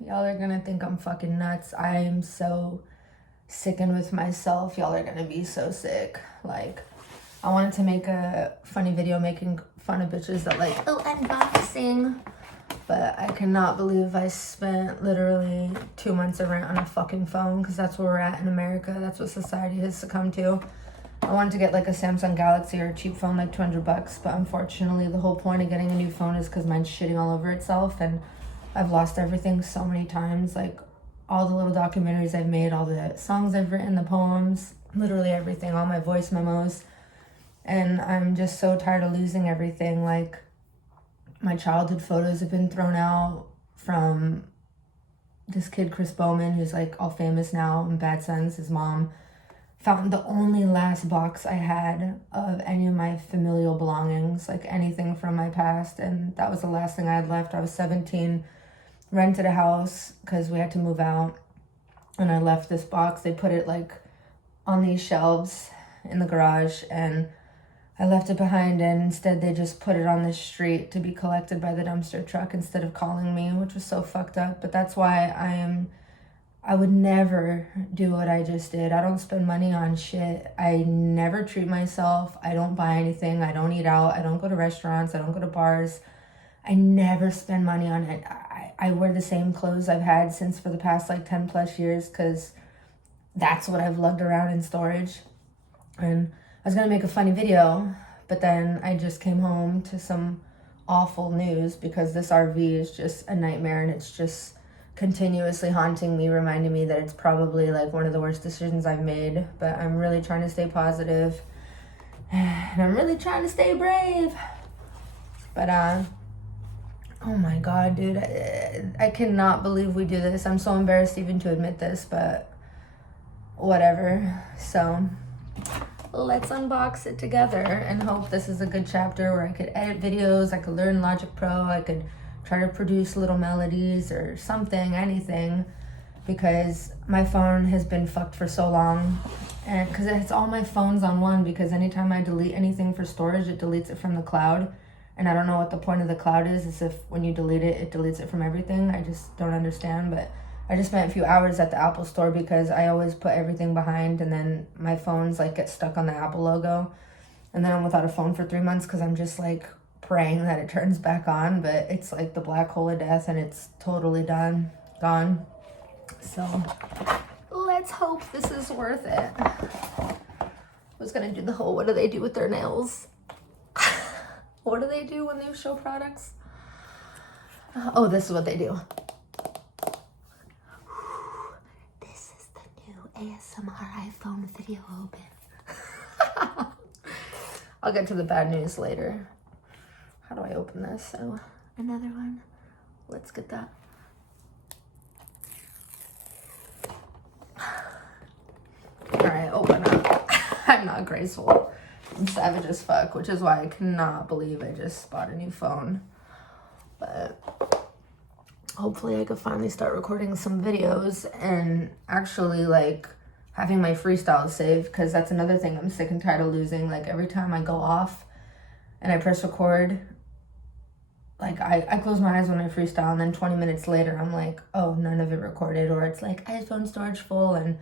Y'all are gonna think I'm fucking nuts. I am so sickened with myself. Y'all are gonna be so sick. Like, I wanted to make a funny video making fun of bitches that like, oh, unboxing. But I cannot believe I spent literally 2 months of rent on a fucking phone, because that's where we're at in America. That's what society has succumbed to. I wanted to get like a Samsung Galaxy or a cheap phone, like $200, but unfortunately the whole point of getting a new phone is because mine's shitting all over itself, and I've lost everything so many times. Like, all the little documentaries I've made, all the songs I've written, the poems, literally everything, all my voice memos. And I'm just so tired of losing everything. Like, my childhood photos have been thrown out from this kid, Chris Bowman, who's like all famous now in Bad Sons. His mom found the only last box I had of any of my familial belongings, like anything from my past. And that was the last thing I had left. I was 17, rented a house because we had to move out. And I left this box. They put it like on these shelves in the garage, and I left it behind, and instead they just put it on the street to be collected by the dumpster truck instead of calling me, which was so fucked up. But that's why I would never do what I just did. I don't spend money on shit. I never treat myself. I don't buy anything. I don't eat out. I don't go to restaurants. I don't go to bars. I never spend money on it. I wear the same clothes I've had since for the past like 10 plus years, because that's what I've lugged around in storage. And I was gonna make a funny video, but then I just came home to some awful news, because this RV is just a nightmare, and it's just continuously haunting me, reminding me that it's probably like one of the worst decisions I've made. But I'm really trying to stay positive, and I'm really trying to stay brave. But oh my god, dude, I cannot believe we do this. I'm so embarrassed even to admit this, but whatever. So let's unbox it together and hope this is a good chapter where I could edit videos, I could learn Logic Pro, I could try to produce little melodies or something, anything, because my phone has been fucked for so long. And because it's all my phones on one, because anytime I delete anything for storage, it deletes it from the cloud. And I don't know what the point of the cloud is if when you delete it, it deletes it from everything. I just don't understand. But I just spent a few hours at the Apple store, because I always put everything behind, and then my phones like get stuck on the Apple logo. And then I'm without a phone for 3 months, because I'm just like praying that it turns back on, but it's like the black hole of death, and it's totally gone. So let's hope this is worth it. I was gonna do the whole, what do they do with their nails? What do they do when they show products? Oh, this is what they do. This is the new ASMR iPhone video open. I'll get to the bad news later. How do I open this? So, another one. Let's get that. All right, open up. I'm not graceful. I'm savage as fuck, which is why I cannot believe I just bought a new phone. But hopefully I could finally start recording some videos and actually like having my freestyle saved, because that's another thing I'm sick and tired of losing. Like, every time I go off and I press record, like I close my eyes when I freestyle, and then 20 minutes later I'm like, oh, none of it recorded, or it's like iPhone storage full, and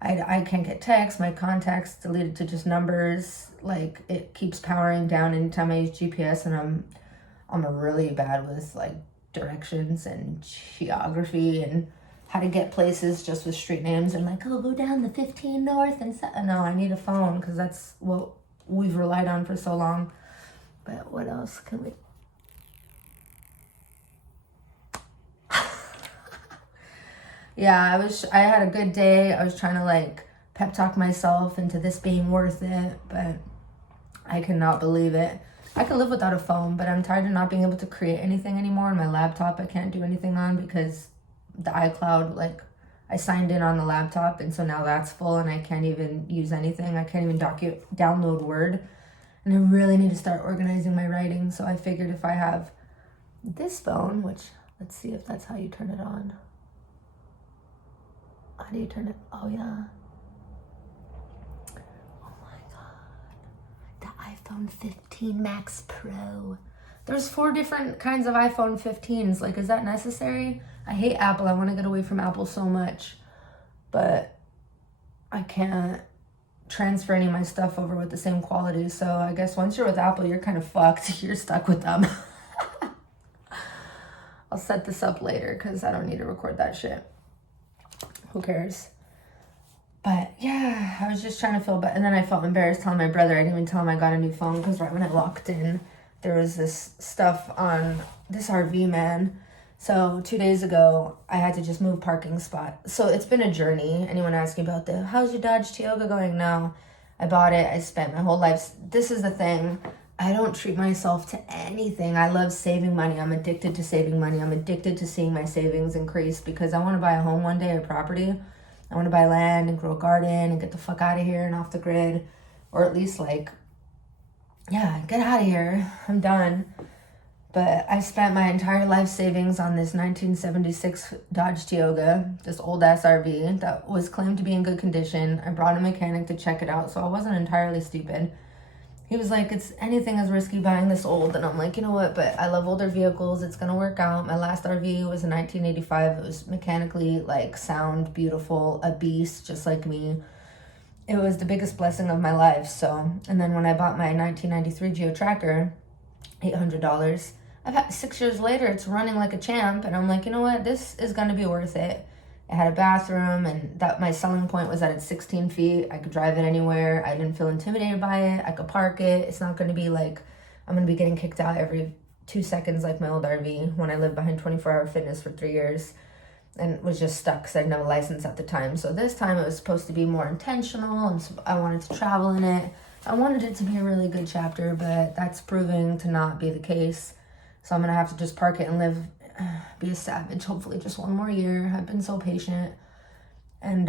I can't get text, my contacts deleted to just numbers. Like, it keeps powering down anytime I use GPS, and I'm really bad with like directions and geography and how to get places just with street names, and like, oh, go down the 15 north and no, I need a phone, because that's what we've relied on for so long. But what else can we? Yeah, I had a good day. I was trying to like pep talk myself into this being worth it, but I cannot believe it. I can live without a phone, but I'm tired of not being able to create anything anymore. On my laptop, I can't do anything on, because the iCloud, like, I signed in on the laptop, and so now that's full, and I can't even use anything. I can't even download Word, and I really need to start organizing my writing. So I figured if I have this phone, which, let's see if that's how you turn it on. How do you turn it? Oh, yeah. Oh my God. The iPhone 15 Max Pro. There's 4 different kinds of iPhone 15s. Like, is that necessary? I hate Apple. I want to get away from Apple so much. But I can't transfer any of my stuff over with the same quality. So I guess once you're with Apple, you're kind of fucked. You're stuck with them. I'll set this up later because I don't need to record that shit. Who cares? But yeah, I was just trying to feel better. And then I felt embarrassed telling my brother. I didn't even tell him I got a new phone because right when I walked in, there was this stuff on this RV, man. So 2 days ago, I had to just move parking spot. So it's been a journey. Anyone asking about how's your Dodge Tioga going? No, I bought it. I spent my whole life. This is the thing. I don't treat myself to anything. I love saving money. I'm addicted to saving money. I'm addicted to seeing my savings increase because I want to buy a home one day, a property. I want to buy land and grow a garden and get the fuck out of here and off the grid. Or at least like, yeah, get out of here. I'm done. But I spent my entire life savings on this 1976 Dodge Tioga, this old ass RV that was claimed to be in good condition. I brought a mechanic to check it out, so I wasn't entirely stupid. He was like, it's anything is risky buying this old. And I'm like, you know what? But I love older vehicles. It's going to work out. My last RV was in 1985. It was mechanically like sound, beautiful, a beast, just like me. It was the biggest blessing of my life. So, and then when I bought my 1993 Geo Tracker, $800, I've had 6 years later, it's running like a champ. And I'm like, you know what? This is going to be worth it. It had a bathroom, and that my selling point was that it's 16 feet. I could drive it anywhere. I didn't feel intimidated by it. I could park it. It's not going to be like I'm going to be getting kicked out every 2 seconds like my old RV when I lived behind 24-hour Fitness for 3 years and was just stuck because I didn't have a license at the time. So this time it was supposed to be more intentional, and I wanted to travel in it. I wanted it to be a really good chapter, but that's proving to not be the case. So I'm going to have to just park it and be a savage, hopefully just 1 more year. I've been so patient. And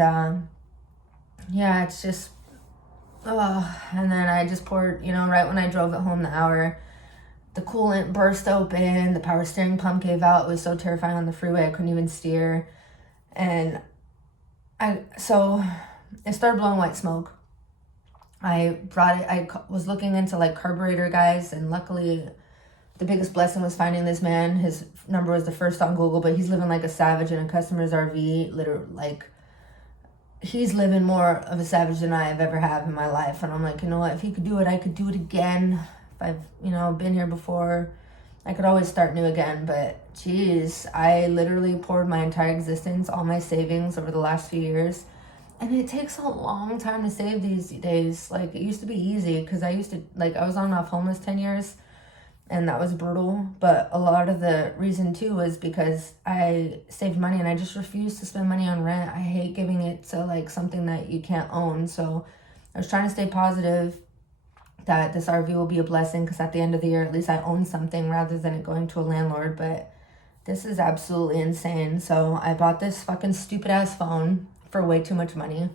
yeah, it's just and then I just poured, right when I drove it home, the coolant burst open, the power steering pump gave out. It was so terrifying on the freeway, I couldn't even steer. And so it started blowing white smoke. I was looking into like carburetor guys, and luckily the biggest blessing was finding this man. His number was the first on Google, but he's living like a savage in a customer's RV. Literally, like, he's living more of a savage than I've ever had in my life. And I'm like, you know what? If he could do it, I could do it again. If I've, been here before, I could always start new again. But, geez, I literally poured my entire existence, all my savings over the last few years. And it takes a long time to save these days. Like, it used to be easy because I was on and off homeless 10 years. And that was brutal. But a lot of the reason, too, was because I saved money and I just refused to spend money on rent. I hate giving it to, like, something that you can't own. So I was trying to stay positive that this RV will be a blessing because at the end of the year, at least I own something rather than it going to a landlord. But this is absolutely insane. So I bought this fucking stupid-ass phone for way too much money.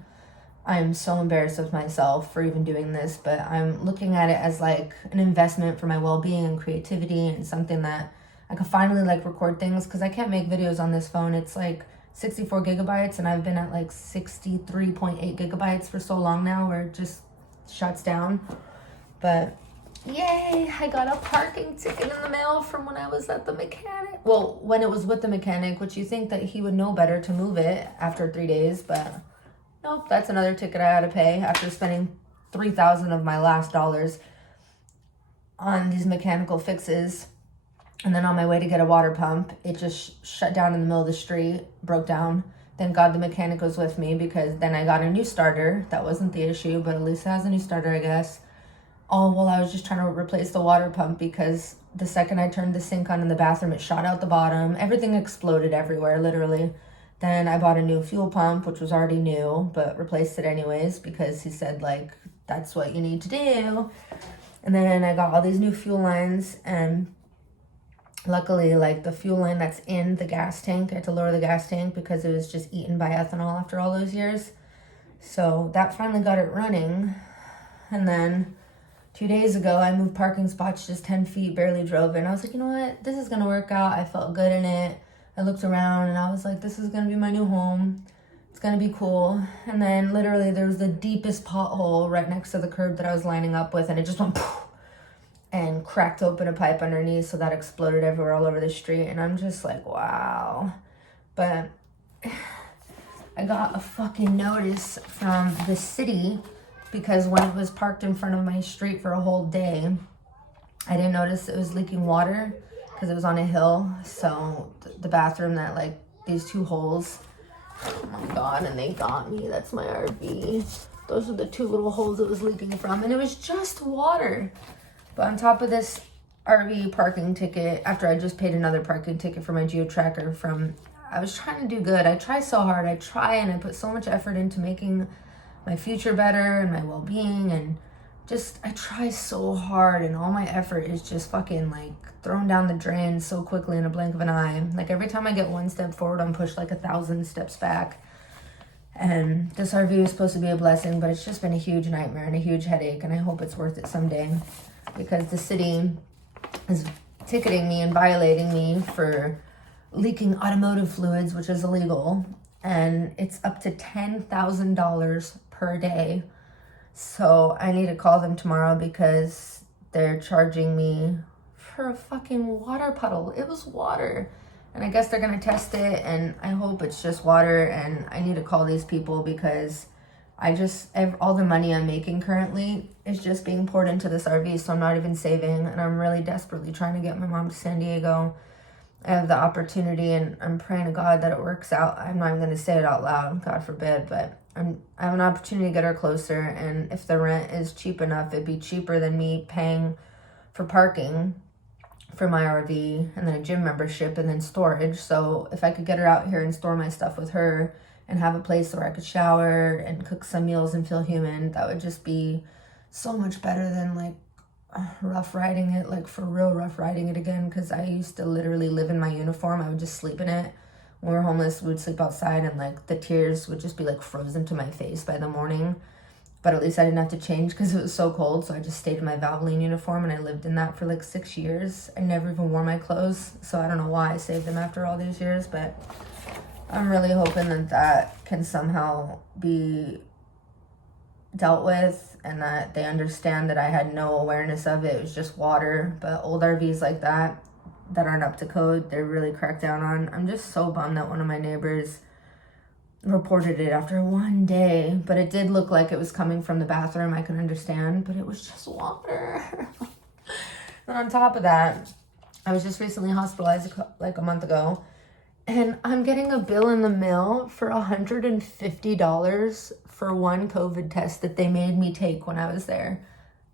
I'm so embarrassed of myself for even doing this, but I'm looking at it as like an investment for my well-being and creativity and something that I can finally like record things because I can't make videos on this phone. It's like 64 gigabytes and I've been at like 63.8 gigabytes for so long now where it just shuts down. But yay, I got a parking ticket in the mail from when I was at the mechanic. Well, when it was with the mechanic, which you think that he would know better to move it after 3 days, but nope, that's another ticket I had to pay after spending $3,000 of my last dollars on these mechanical fixes. And then on my way to get a water pump, it just shut down in the middle of the street, broke down. Thank God the mechanic was with me because then I got a new starter. That wasn't the issue, but at least it has a new starter, I guess. All while I was just trying to replace the water pump because the second I turned the sink on in the bathroom, it shot out the bottom. Everything exploded everywhere, literally. Then I bought a new fuel pump, which was already new, but replaced it anyways because he said, like, that's what you need to do. And then I got all these new fuel lines, and luckily, like, the fuel line that's in the gas tank, I had to lower the gas tank because it was just eaten by ethanol after all those years. So that finally got it running. And then 2 days ago, I moved parking spots just 10 feet, barely drove it. And I was like, you know what? This is going to work out. I felt good in it. I looked around and I was like, this is going to be my new home. It's going to be cool. And then literally there was the deepest pothole right next to the curb that I was lining up with. And it just went poof. and cracked open a pipe underneath, so that exploded everywhere all over the street. And I'm just like, wow. But I got a fucking notice from the city because when it was parked in front of my street for a whole day, I didn't notice it was leaking water because it was on a hill. So the bathroom that, like, these 2 holes, oh my God, and they got me. That's my RV. Those are the 2 little holes it was leaking from, and it was just water. But on top of this RV parking ticket, after I just paid another parking ticket for my geo-tracker from, I was trying to do good. I try so hard. I try and I put so much effort into making my future better and my well-being, and just, I try so hard, and all my effort is just fucking like thrown down the drain so quickly in a blink of an eye. Like every time I get 1 step forward, I'm pushed like 1,000 steps back. And this RV is supposed to be a blessing, but it's just been a huge nightmare and a huge headache, and I hope it's worth it someday, because the city is ticketing me and violating me for leaking automotive fluids, which is illegal, and it's up to $10,000 per day. So I need to call them tomorrow because they're charging me for a fucking water puddle. It was water. And I guess they're going to test it, and I hope it's just water, and I need to call these people because all the money I'm making currently is just being poured into this RV, so I'm not even saving, and I'm really desperately trying to get my mom to San Diego. I have the opportunity, and I'm praying to God that it works out. I'm not even going to say it out loud, God forbid, but I have an opportunity to get her closer, and if the rent is cheap enough, it'd be cheaper than me paying for parking for my RV, and then a gym membership, and then storage. So if I could get her out here and store my stuff with her and have a place where I could shower and cook some meals and feel human, that would just be so much better than like rough riding it, like for real rough riding it again, because I used to literally live in my uniform. I would just sleep in it. When we were homeless, we would sleep outside, and like the tears would just be like frozen to my face by the morning. But at least I didn't have to change because it was so cold. So I just stayed in my Valvoline uniform, and I lived in that for like 6 years. I never even wore my clothes. So I don't know why I saved them after all these years, but I'm really hoping that that can somehow be dealt with, and that they understand that I had no awareness of it. It was just water. But old RVs like that aren't up to code, they're really cracked down on. I'm just so bummed that one of my neighbors reported it after 1 day, but it did look like it was coming from the bathroom. I can understand, but it was just water. And on top of that, I was just recently hospitalized like a month ago, and I'm getting a bill in the mail for $150 for 1 COVID test that they made me take when I was there.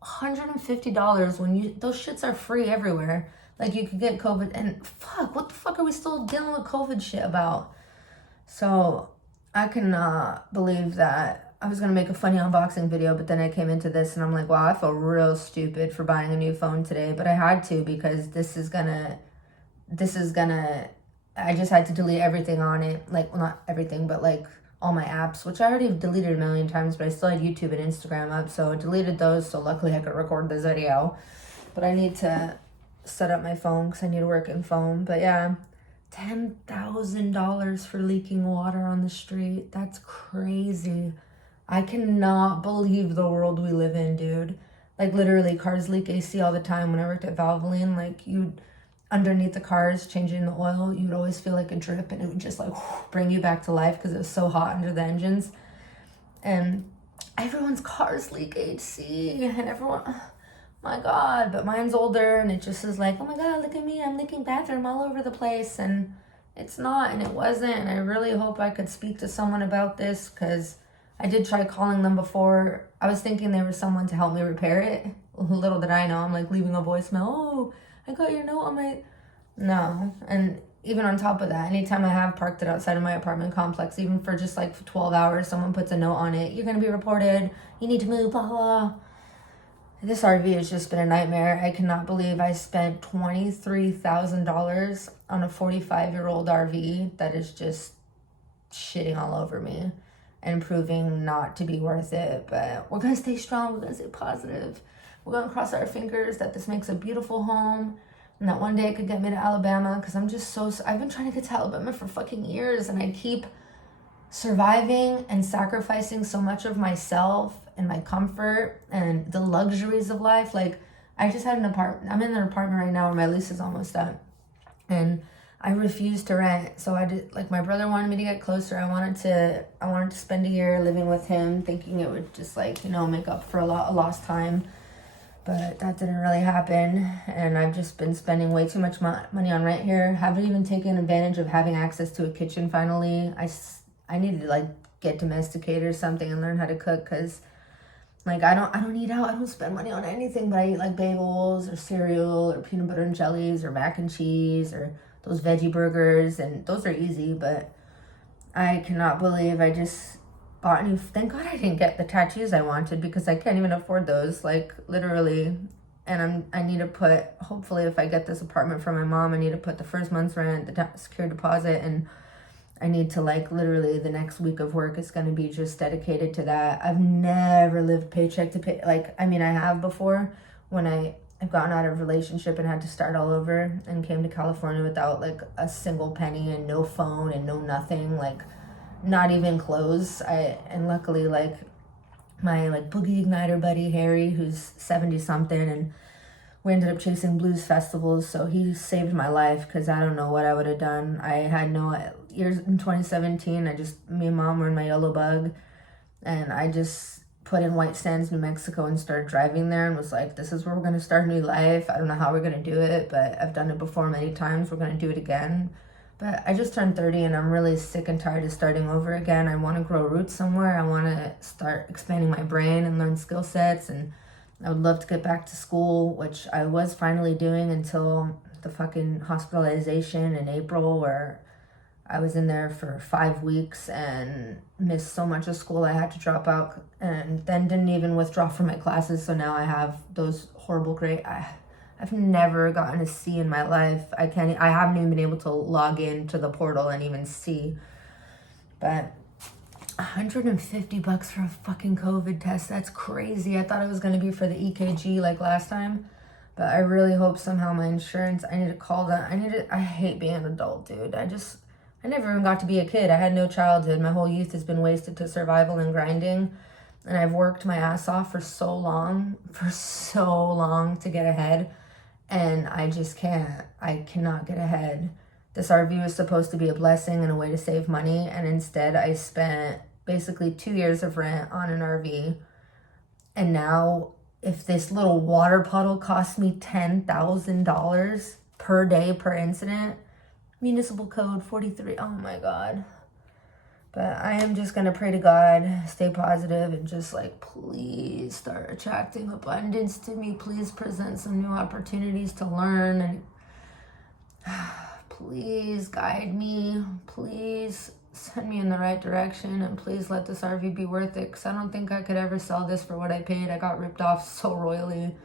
$150 when those shits are free everywhere. Like, you could get COVID, and fuck, what the fuck are we still dealing with COVID shit about? So I cannot believe that. I was going to make a funny unboxing video, but then I came into this and I'm like, wow, I feel real stupid for buying a new phone today. But I had to, because this is gonna, I just had to delete everything on it. Like, well, not everything, but like all my apps, which I already deleted a million times, but I still had YouTube and Instagram up. So I deleted those. So luckily I could record this video. But I need to set up my phone because I need a working phone. But yeah. $10,000 for leaking water on the street. That's crazy. I cannot believe the world we live in, dude. Like, literally, cars leak AC all the time. When I worked at Valvoline, like, underneath the cars, changing the oil, you'd always feel like a drip, and it would just, like, bring you back to life because it was so hot under the engines. And everyone's cars leak AC, and everyone... My God, but mine's older, and it just is like, oh my God, look at me, I'm leaking bathroom all over the place, and it's not, and it wasn't, and I really hope I could speak to someone about this, because I did try calling them before. I was thinking there was someone to help me repair it. Little did I know, I'm like leaving a voicemail, oh, I got your note on my... No, and even on top of that, anytime I have parked it outside of my apartment complex, even for just like 12 hours, someone puts a note on it, you're going to be reported, you need to move, blah, blah. This RV has just been a nightmare. I cannot believe I spent $23,000 on a 45-year-old RV that is just shitting all over me and proving not to be worth it. But we're going to stay strong. We're going to stay positive. We're going to cross our fingers that this makes a beautiful home, and that one day it could get me to Alabama, because I'm just I've been trying to get to Alabama for fucking years, and I keep surviving and sacrificing so much of myself and my comfort and the luxuries of life. Like, I just had an apartment. I'm in an apartment right now where my lease is almost up. And I refused to rent. So I did, like, my brother wanted me to get closer. I wanted to spend a year living with him, thinking it would just, like, you know, make up for a lost time. But that didn't really happen. And I've just been spending way too much money on rent here. Haven't even taken advantage of having access to a kitchen finally. I need to, like, get domesticated or something and learn how to cook, because like I don't eat out. I don't spend money on anything, but I eat like bagels or cereal or peanut butter and jellies or mac and cheese or those veggie burgers, and those are easy. But I cannot believe I just bought new. Thank God I didn't get the tattoos I wanted, because I can't even afford those, like, literally. And I need to put, hopefully if I get this apartment from my mom, I need to put the first month's rent, the secure deposit, and I need to, like, literally the next week of work is going to be just dedicated to that. I've never lived paycheck to pay. Like, I mean, I have before when I've gotten out of a relationship and had to start all over and came to California without, like, a single penny and no phone and no nothing, like, not even clothes. And luckily, like, my, like, boogie igniter buddy, Harry, who's 70 something, and we ended up chasing blues festivals, so he saved my life, because I don't know what I would have done. I had no years in 2017. Me and mom were in my yellow bug, and I just put in White Sands, New Mexico, and started driving there, and was like, this is where we're going to start a new life. I don't know how we're going to do it, but I've done it before many times. We're going to do it again. But I just turned 30, and I'm really sick and tired of starting over again. I want to grow roots somewhere. I want to start expanding my brain and learn skill sets, and I would love to get back to school, which I was finally doing until the fucking hospitalization in April, where I was in there for 5 weeks and missed so much of school I had to drop out, and then didn't even withdraw from my classes. So now I have those horrible grades. I've never gotten a C in my life. I haven't even been able to log into the portal and even see. But $150 for a fucking COVID test. That's crazy. I thought it was going to be for the EKG like last time. But I really hope somehow my insurance, I need to call that. I hate being an adult, dude. I never even got to be a kid. I had no childhood. My whole youth has been wasted to survival and grinding. And I've worked my ass off for so long to get ahead. And I just can't. I cannot get ahead. This RV was supposed to be a blessing and a way to save money. And instead I spent basically 2 years of rent on an RV. And now if this little water puddle costs me $10,000 per day per incident, municipal code 43, oh my God. But I am just going to pray to God, stay positive, and just, like, please start attracting abundance to me. Please present some new opportunities to learn, and please guide me. Please send me in the right direction, and please let this RV be worth it, because I don't think I could ever sell this for what I paid. I got ripped off so royally.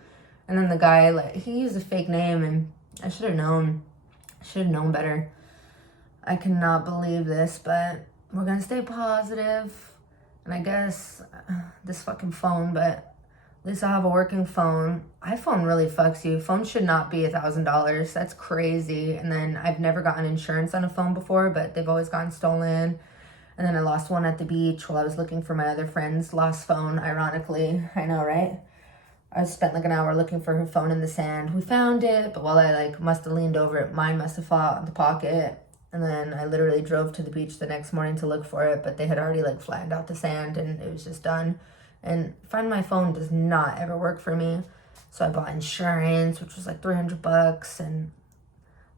And then the guy, like, he used a fake name, and I should have known better. I cannot believe this, but we're going to stay positive. And I guess this fucking phone, but at least I'll have a working phone. iPhone really fucks you. Phone should not be $1,000. That's crazy. And then I've never gotten insurance on a phone before, but they've always gotten stolen. And then I lost one at the beach while I was looking for my other friend's lost phone, ironically. I know, right? I spent like an hour looking for her phone in the sand. We found it, but while I like must have leaned over it, mine must have fallen out of the pocket. And then I literally drove to the beach the next morning to look for it, but they had already like flattened out the sand and it was just done. And finding my phone does not ever work for me. So I bought insurance, which was like $300, and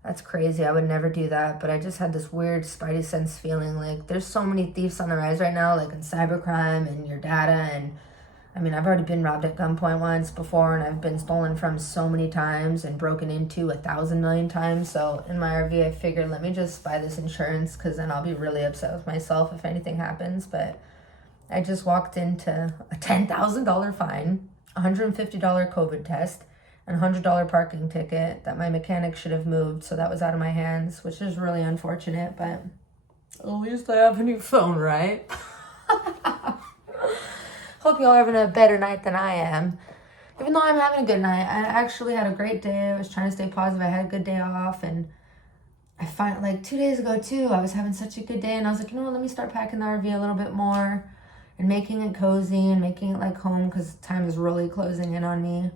that's crazy. I would never do that, but I just had this weird spidey sense feeling like there's so many thieves on the rise right now, like in cybercrime and your data. And I mean, I've already been robbed at gunpoint once before, and I've been stolen from so many times and broken into 1,000 million times. So in my RV, I figured, let me just buy this insurance, because then I'll be really upset with myself if anything happens. But I just walked into a $10,000 fine, $150 COVID test, and $100 parking ticket that my mechanic should have moved. So that was out of my hands, which is really unfortunate, but at least I have a new phone, right? Hope y'all are having a better night than I am. Even though I'm having a good night, I actually had a great day. I was trying to stay positive. I had a good day off, and I find like 2 days ago too, I was having such a good day, and I was like, you know what, let me start packing the RV a little bit more and making it cozy and making it like home, because time is really closing in on me.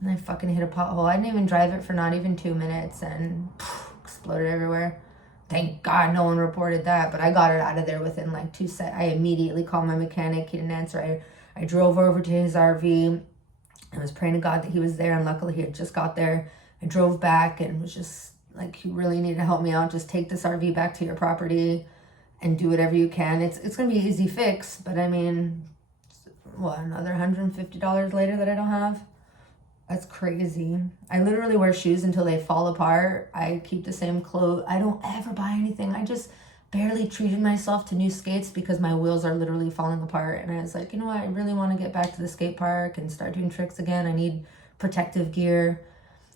And I fucking hit a pothole. I didn't even drive it for not even 2 minutes and exploded everywhere. Thank God no one reported that, but I got it out of there within like 2 seconds. I immediately called my mechanic. He didn't answer. I drove over to his RV. I was praying to God that he was there, and luckily he had just got there. I drove back and was just like, you really need to help me out. Just take this RV back to your property and do whatever you can. It's going to be an easy fix, but I mean, what, another $150 later that I don't have? That's crazy. I literally wear shoes until they fall apart. I keep the same clothes. I don't ever buy anything. I just barely treated myself to new skates because my wheels are literally falling apart. And I was like, you know what? I really want to get back to the skate park and start doing tricks again. I need protective gear.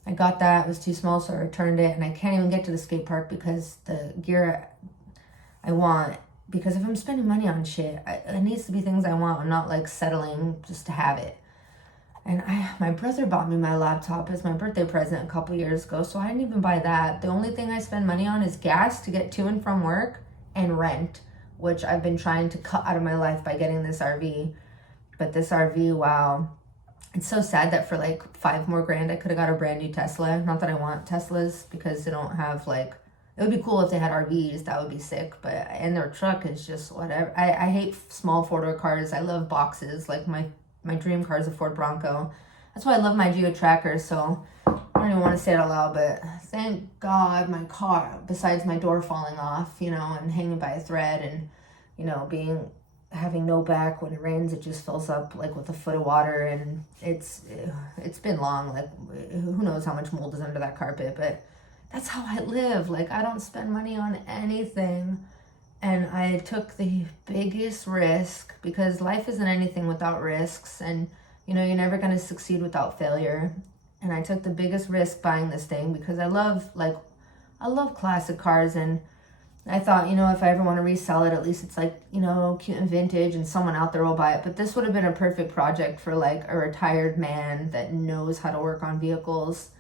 I got that. It was too small, so I returned it. And I can't even get to the skate park because the gear I want, because if I'm spending money on shit, it needs to be things I want. I'm not like settling just to have it. And my brother bought me my laptop as my birthday present a couple years ago, so I didn't even buy that. The only thing I spend money on is gas to get to and from work and rent, which I've been trying to cut out of my life by getting this RV. But this RV, wow. It's so sad that for like $5 more grand, I could have got a brand new Tesla. Not that I want Teslas because they don't have like, it would be cool if they had RVs, that would be sick, but, and their truck is just whatever. I hate small four-door cars. I love boxes, like my dream car is a Ford Bronco. That's why I love my Geo Tracker, so I don't even want to say it out loud, but thank God my car, besides my door falling off, you know, and hanging by a thread and, you know, having no back when it rains, it just fills up like with a foot of water, and it's been long, like who knows how much mold is under that carpet, but that's how I live. Like, I don't spend money on anything. And I took the biggest risk because life isn't anything without risks. And, you know, you're never going to succeed without failure. And I took the biggest risk buying this thing because I love classic cars. And I thought, you know, if I ever want to resell it, at least it's like, you know, cute and vintage and someone out there will buy it. But this would have been a perfect project for like a retired man that knows how to work on vehicles.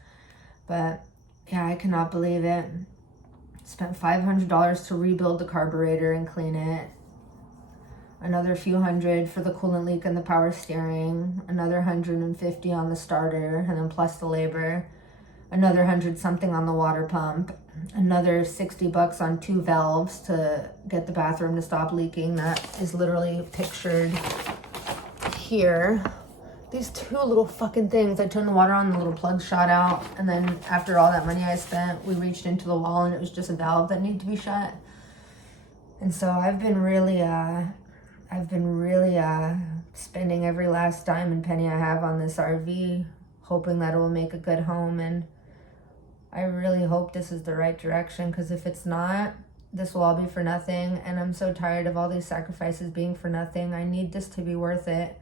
But yeah, I cannot believe it. Spent $500 to rebuild the carburetor and clean it. Another few hundred for the coolant leak and the power steering. Another 150 on the starter, and then plus the labor. Another 100 something on the water pump. Another $60 on 2 valves to get the bathroom to stop leaking. That is literally pictured here. These 2 little fucking things. I turned the water on, the little plug shot out, and then after all that money I spent, we reached into the wall and it was just a valve that needed to be shut. And so I've been really spending every last dime and penny I have on this RV, hoping that it will make a good home. And I really hope this is the right direction, because if it's not, this will all be for nothing. And I'm so tired of all these sacrifices being for nothing. I need this to be worth it.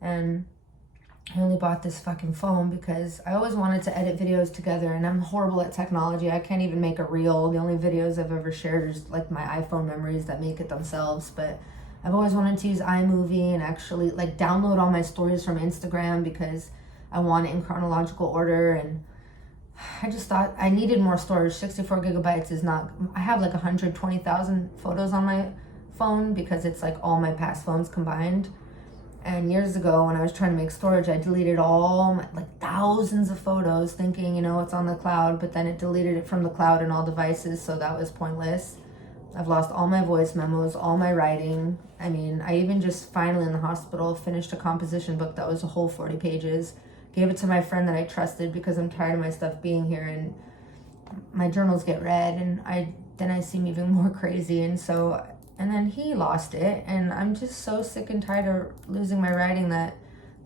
And I only bought this fucking phone because I always wanted to edit videos together, and I'm horrible at technology. I can't even make a reel. The only videos I've ever shared is like my iPhone memories that make it themselves. But I've always wanted to use iMovie and actually like download all my stories from Instagram because I want it in chronological order. And I just thought I needed more storage. 64 gigabytes is not, I have like 120,000 photos on my phone because it's like all my past phones combined. And years ago when I was trying to make storage, I deleted all my, like thousands of photos thinking, you know, it's on the cloud, but then it deleted it from the cloud and all devices, so that was pointless. I've lost all my voice memos, all my writing. I mean, I even just finally in the hospital finished a composition book that was a whole 40 pages. Gave it to my friend that I trusted because I'm tired of my stuff being here, and my journals get read, and then I seem even more crazy. And then he lost it, and I'm just so sick and tired of losing my writing that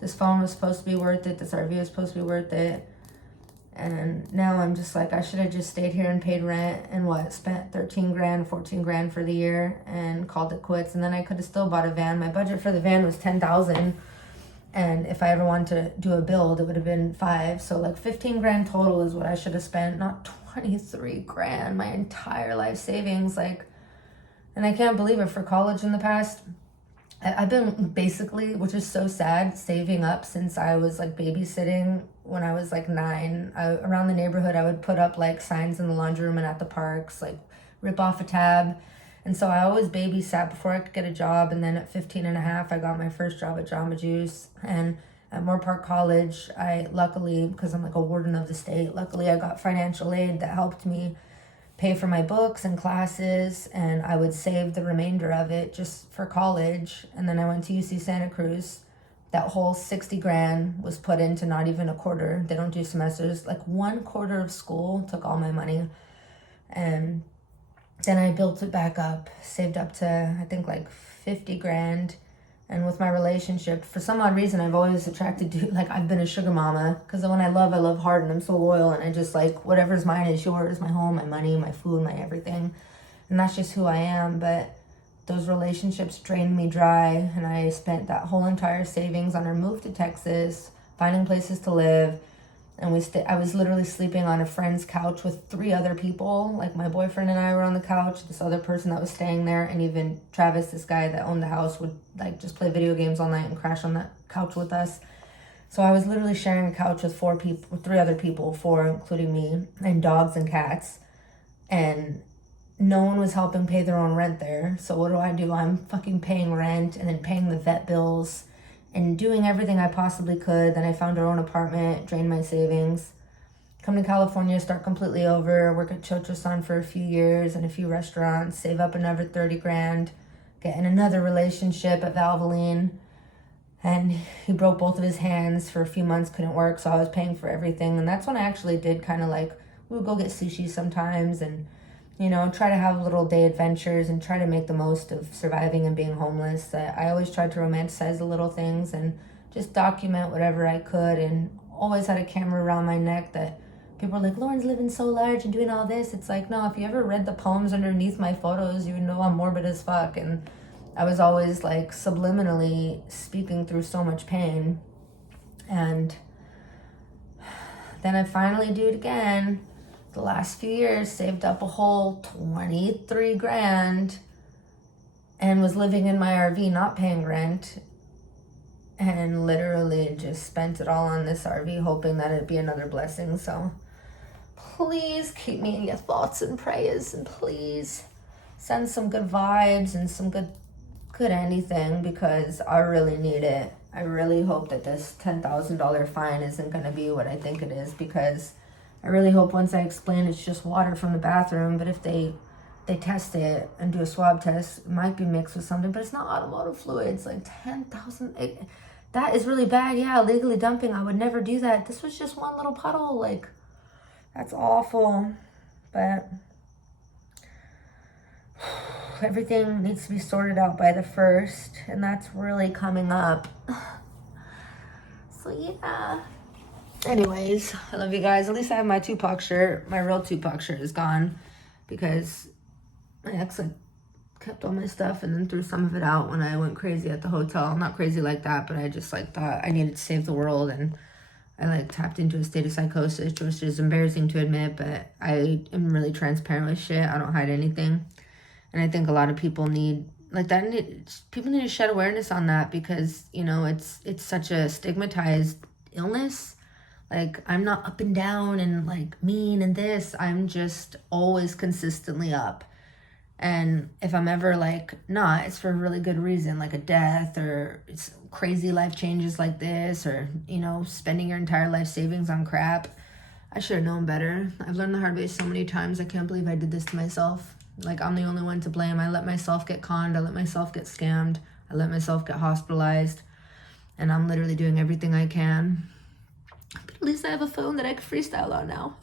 this phone was supposed to be worth it, this RV was supposed to be worth it. And now I'm just like, I should have just stayed here and paid rent and spent 13 grand, 14 grand for the year and called it quits. And then I could have still bought a van. My budget for the van was 10,000. And if I ever wanted to do a build, it would have been 5. So like 15 grand total is what I should have spent, not 23 grand, my entire life savings. And I can't believe it, for college in the past, I've been basically, which is so sad, saving up since I was like babysitting when I was like 9. Around the neighborhood, I would put up like signs in the laundry room and at the parks, like rip off a tab. And so I always babysat before I could get a job. And then at 15 and a half, I got my first job at Jamba Juice. And at Moore Park College, I luckily, because I'm like a warden of the state, luckily I got financial aid that helped me pay for my books and classes, and I would save the remainder of it just for college. And then I went to UC Santa Cruz. That whole 60 grand was put into not even a quarter. They don't do semesters. Like 1/4 of school took all my money. And then I built it back up, saved up to, I think, like 50 grand. And with my relationship, for some odd reason, I've always attracted to, like, I've been a sugar mama. Because when I love hard, and I'm so loyal. And I just, like, whatever's mine is yours. My home, my money, my food, my everything. And that's just who I am. But those relationships drained me dry. And I spent that whole entire savings on our move to Texas, finding places to live. And I was literally sleeping on a friend's couch with 3 other people. Like, my boyfriend and I were on the couch, this other person that was staying there, and even Travis, this guy that owned the house, would like just play video games all night and crash on that couch with us. So I was literally sharing a couch with 3 other people, 4 including me, and dogs and cats. And no one was helping pay their own rent there. So what do? I'm fucking paying rent and then paying the vet bills and doing everything I possibly could. Then I found our own apartment, drained my savings, come to California, start completely over, work at Chocho-san for a few years and a few restaurants, save up another 30 grand, get in another relationship at Valvoline. And he broke both of his hands for a few months, couldn't work, so I was paying for everything. And that's when I actually did kind of like, we would go get sushi sometimes and, you know, try to have little day adventures and try to make the most of surviving and being homeless. I always tried to romanticize the little things and just document whatever I could, and always had a camera around my neck that people are like, Lauren's living so large and doing all this. It's like, no, if you ever read the poems underneath my photos, you would know I'm morbid as fuck. And I was always like subliminally speaking through so much pain. And then I finally do it again. The last few years, saved up a whole 23 grand and was living in my RV, not paying rent, and literally just spent it all on this RV, hoping that it'd be another blessing. So please keep me in your thoughts and prayers, and please send some good vibes and some good anything, because I really need it. I really hope that this $10,000 fine isn't going to be what I think it is, because I really hope once I explain it's just water from the bathroom, but if they test it and do a swab test, it might be mixed with something, but it's not automotive fluids. Like 10,000, that is really bad. Yeah, illegally dumping, I would never do that. This was just one little puddle. Like, that's awful. But everything needs to be sorted out by the 1st, and that's really coming up. So yeah. Anyways, I love you guys. At least I have my Tupac shirt. My real Tupac shirt is gone because my ex kept all my stuff and then threw some of it out when I went crazy at the hotel. Not crazy like that, but I just like thought I needed to save the world, and I like tapped into a state of psychosis, which is embarrassing to admit, but I am really transparent with shit. I don't hide anything. And I think a lot of people need like that. People need to shed awareness on that, because, you know, it's such a stigmatized illness. Like, I'm not up and down and like mean and this. I'm just always consistently up. And if I'm ever like not, it's for a really good reason, like a death or it's crazy life changes like this, or, you know, spending your entire life savings on crap. I should have known better. I've learned the hard way so many times. I can't believe I did this to myself. Like, I'm the only one to blame. I let myself get conned. I let myself get scammed. I let myself get hospitalized. And I'm literally doing everything I can. But at least I have a phone that I can freestyle on now.